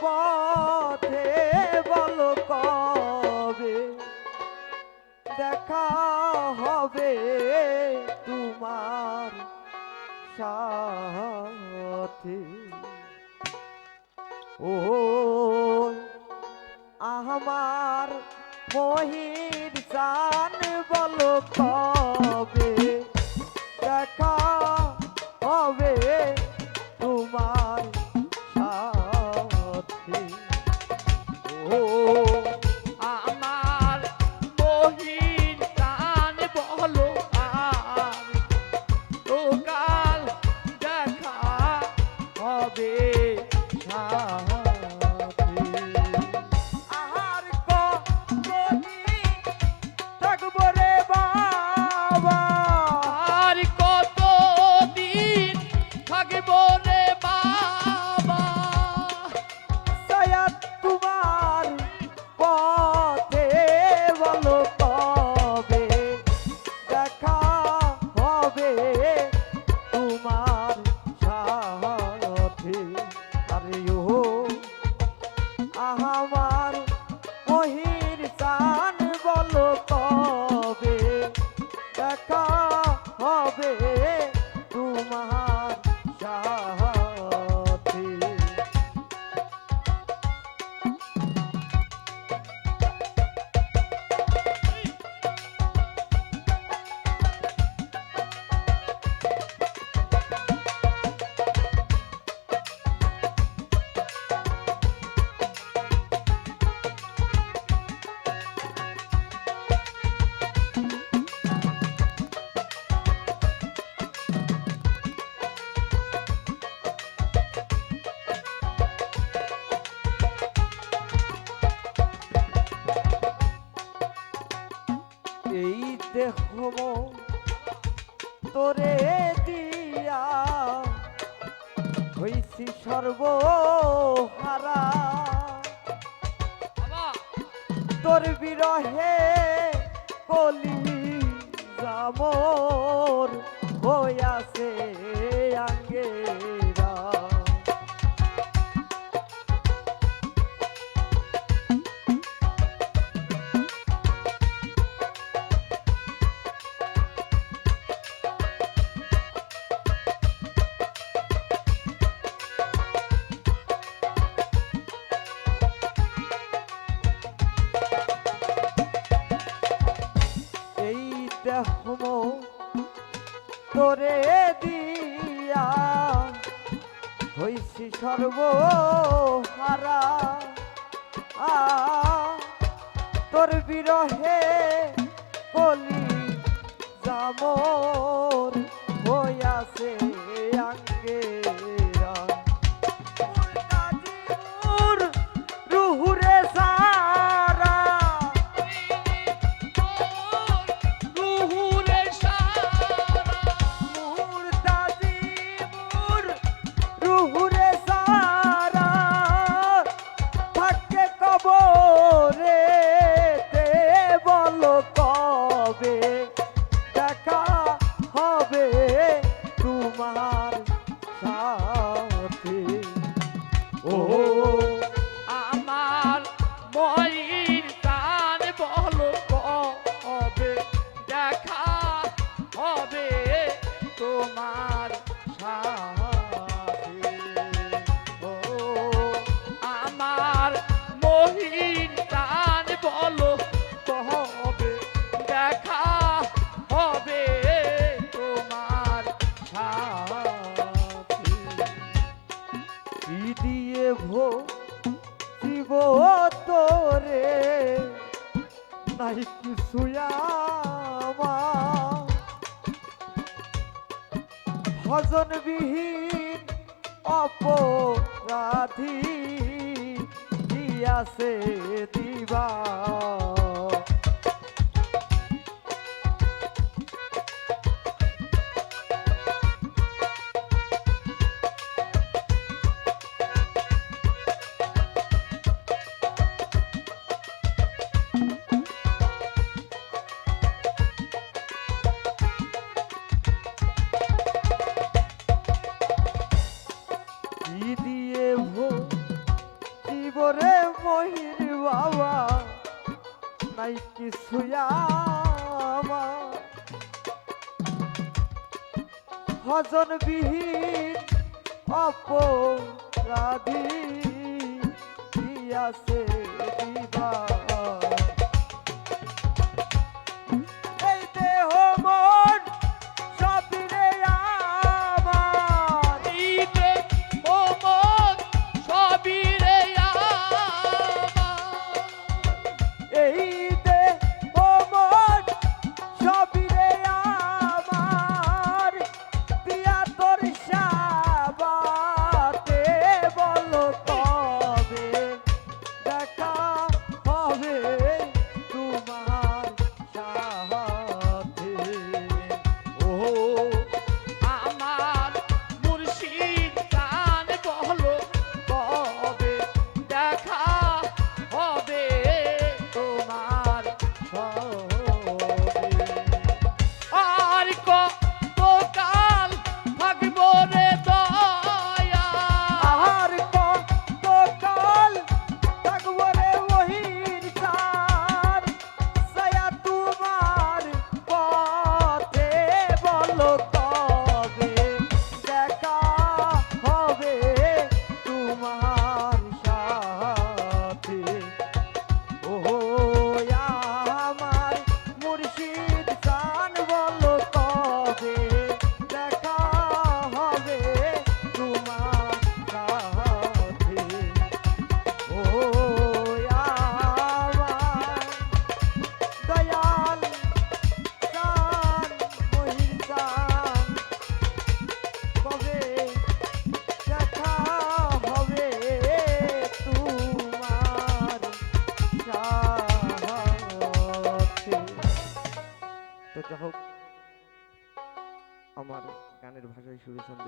পথে বলো কবে দেখা হবে তোমার সাথে। ও আমার মহির জান বলো কবে দেখা হবে তোমার সাথে। ও আমার মহিন কান বলো আর তো কাল দেখা হবে সাথে। আর কতদিন থাকবো রে বাবা, আর কত দিন থাকবো রে বাবা, ছায়া তোমার পথে বলো কবে দেখা হবে তোমার সাথে। আরে ও আমার মহির চান বলো কবে দেখা হবে তোমার সাথে। এই দেহ তোরে দিয়া হইছি সর্বহারা, বাবা তোর বিরহে কলি জামর হইয়াছে আঙ্গেরা। এই দেহ তোরে দিয়া হইছি সর্বহারা, তোর বিরহে কলি জামর হইয়াছে আঙ্গেরা। মুর রুহুরে সারা রুহুরে সারা, মুরতাজি মুর রুহুরে সারা থাকে কবরে তে বলো কবে দেখা হবে তোমার সাথে। ও আমার মহিন কান বলো কবে দেখা হবে তোমার সাথে। ও আমার মহিন কান বলো কবে দেখা হবে তোমার সাথে। কি দিয়ে শিব তোরে নাই কিছু আমার ভজনবিহীন অপরাধী দিয়াছে দিবা। কি দিয়ে কিছুই আমার ভজন বিহীন অপরাধী আছে দিবা এই দেহ মন সবিরে আমার ঈদে ও মন সবই রে আমার। এই দেহ মন সবিরে আমার দিয়া তোর সাবাতে বলো তবে দেখা হবে তোমার সাথে ও আমার মুর্শিদ গান বলো কবে দেখা হবে তোমার সবে। আর কতকাল থাকবো রে দয়া আর কতকাল থাকবো রে ওহির সার ছায়া তোমার পথে বলো তবে দেখা হবে তোমার সাথে ও আমার মুর্শিদ চান বলো তবে দেখা হবে তোমার সাথে ও আমার দয়াল চান মহিন চান কবে দেখা হবে তোমার সাথে তো যাই হোক আমার গানের ভাষায় সুরে ছন্দে